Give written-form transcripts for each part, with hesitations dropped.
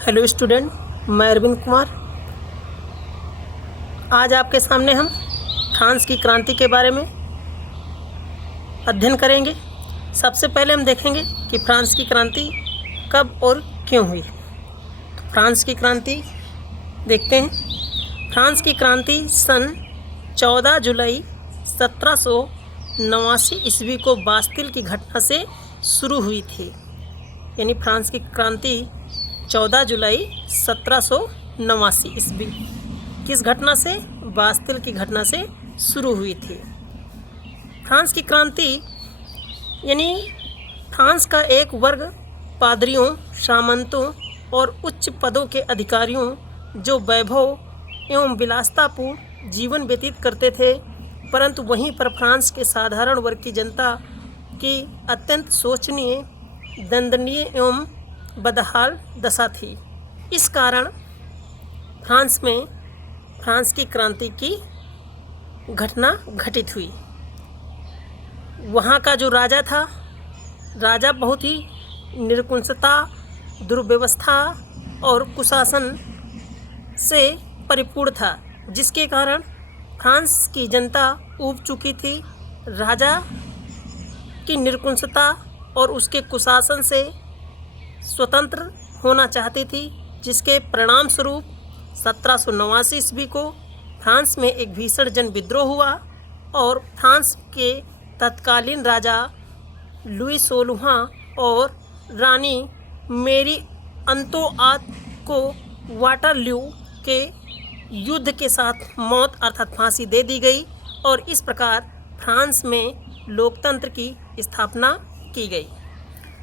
Hello student, मैं अरविंद कुमार। आज आपके सामने हम फ्रांस की क्रांति के बारे में अध्ययन करेंगे। सबसे पहले हम देखेंगे कि फ्रांस की क्रांति कब और क्यों हुई। तो फ्रांस की क्रांति देखते हैं। फ्रांस की क्रांति सन 14 जुलाई 1789 ईस्वी को बास्तिल की घटना से शुरू हुई थी। यानी फ्रांस की क्रांति 14 जुलाई 1789 ईस्वी किस घटना से? बास्तिल की घटना से शुरू हुई थी। फ्रांस की क्रांति यानी फ्रांस का एक वर्ग पादरियों, सामंतों और उच्च पदों के अधिकारियों जो वैभव एवं विलासतापूर्ण जीवन व्यतीत करते थे, परंतु वहीं पर फ्रांस के साधारण वर्ग की जनता की अत्यंत शोचनीय, दंडनीय एवं बदहाल दशा थी। इस कारण फ्रांस में फ्रांस की क्रांति की घटना घटित हुई। वहाँ का जो राजा था, राजा बहुत ही निरंकुशता, दुर्व्यवस्था और कुशासन से परिपूर्ण था, जिसके कारण फ्रांस की जनता ऊब चुकी थी। राजा की निरंकुशता और उसके कुशासन से स्वतंत्र होना चाहती थी, जिसके परिणाम स्वरूप 1789 ईस्वी को फ्रांस में एक भीषण जन विद्रोह हुआ और फ्रांस के तत्कालीन राजा लुई 16वां और रानी मेरी अंतोआत को वाटरलू के युद्ध के साथ मौत अर्थात फांसी दे दी गई और इस प्रकार फ्रांस में लोकतंत्र की स्थापना की गई।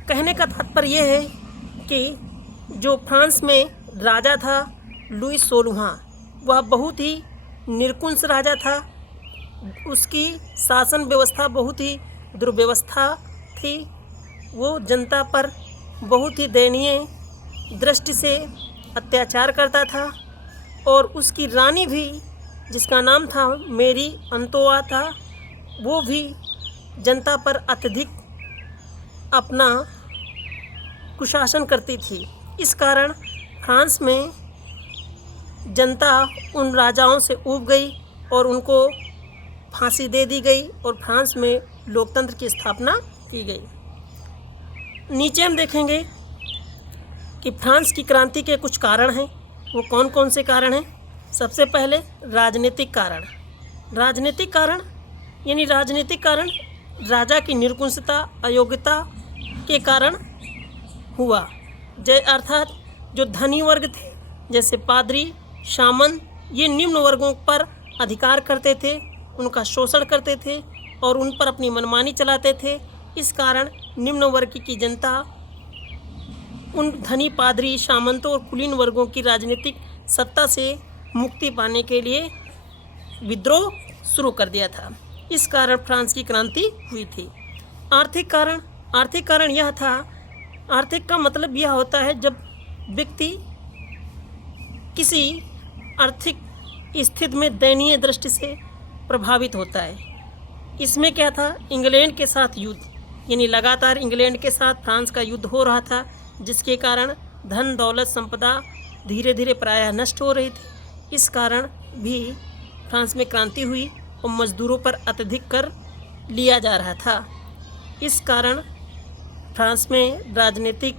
कहने का तात्पर्य यह है कि जो फ्रांस में राजा था लुई 16वां, वह बहुत ही निरंकुश राजा था। उसकी शासन व्यवस्था बहुत ही दुर्व्यवस्था थी। वो जनता पर बहुत ही दयनीय दृष्टि से अत्याचार करता था और उसकी रानी भी, जिसका नाम था मेरी अंतोआ था, वो भी जनता पर अत्यधिक अपना कुशासन करती थी। इस कारण फ्रांस में जनता उन राजाओं से ऊब गई और उनको फांसी दे दी गई और फ्रांस में लोकतंत्र की स्थापना की गई। नीचे हम देखेंगे कि फ्रांस की क्रांति के कुछ कारण हैं। वो कौन कौन से कारण हैं? सबसे पहले राजनीतिक कारण। राजनीतिक कारण यानी राजनीतिक कारण राजा की निरंकुशता, अयोग्यता के कारण हुआ। अर्थात जो धनी वर्ग थे, जैसे पादरी, सामंत, ये निम्न वर्गों पर अधिकार करते थे, उनका शोषण करते थे और उन पर अपनी मनमानी चलाते थे। इस कारण निम्न वर्ग की जनता उन धनी पादरी, सामंतों और कुलीन वर्गों की राजनीतिक सत्ता से मुक्ति पाने के लिए विद्रोह शुरू कर दिया था। इस कारण फ्रांस की क्रांति हुई थी। आर्थिक कारण यह था, आर्थिक का मतलब यह होता है जब व्यक्ति किसी आर्थिक स्थिति में दयनीय दृष्टि से प्रभावित होता है। इसमें क्या था? इंग्लैंड के साथ युद्ध, यानी लगातार इंग्लैंड के साथ फ्रांस का युद्ध हो रहा था, जिसके कारण धन दौलत संपदा धीरे धीरे प्रायः नष्ट हो रही थी। इस कारण भी फ्रांस में क्रांति हुई और मजदूरों पर अत्यधिक कर लिया जा रहा था। इस कारण फ्रांस में राजनीतिक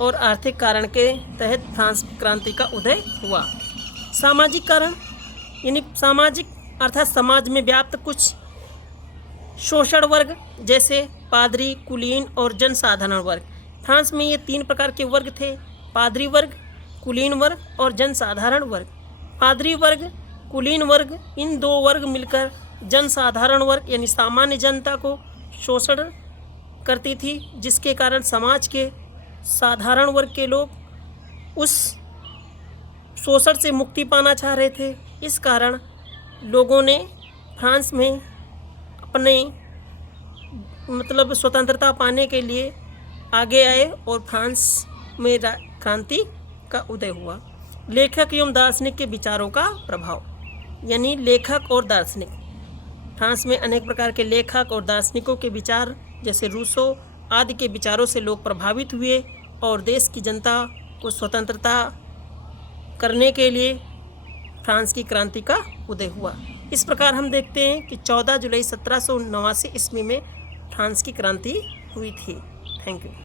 और आर्थिक कारण के तहत फ्रांस क्रांति का उदय हुआ। सामाजिक कारण यानी सामाजिक अर्थात समाज में व्याप्त कुछ शोषण वर्ग, जैसे पादरी, कुलीन और जनसाधारण वर्ग। फ्रांस में ये 3 प्रकार के वर्ग थे: पादरी वर्ग, कुलीन वर्ग और जनसाधारण वर्ग। पादरी वर्ग, कुलीन वर्ग, इन 2 वर्ग मिलकर जनसाधारण वर्ग यानी सामान्य जनता को शोषण करती थी, जिसके कारण समाज के साधारण वर्ग के लोग उस शोषण से मुक्ति पाना चाह रहे थे। इस कारण लोगों ने फ्रांस में अपने स्वतंत्रता पाने के लिए आगे आए और फ्रांस में क्रांति का उदय हुआ। लेखक एवं दार्शनिक के विचारों का प्रभाव, यानी लेखक और दार्शनिक। फ्रांस में अनेक प्रकार के लेखक और दार्शनिकों के विचार, जैसे रूसो आदि के विचारों से लोग प्रभावित हुए और देश की जनता को स्वतंत्रता करने के लिए फ्रांस की क्रांति का उदय हुआ। इस प्रकार हम देखते हैं कि 14 जुलाई 1789 ईस्वी में फ्रांस की क्रांति हुई थी। Thank you.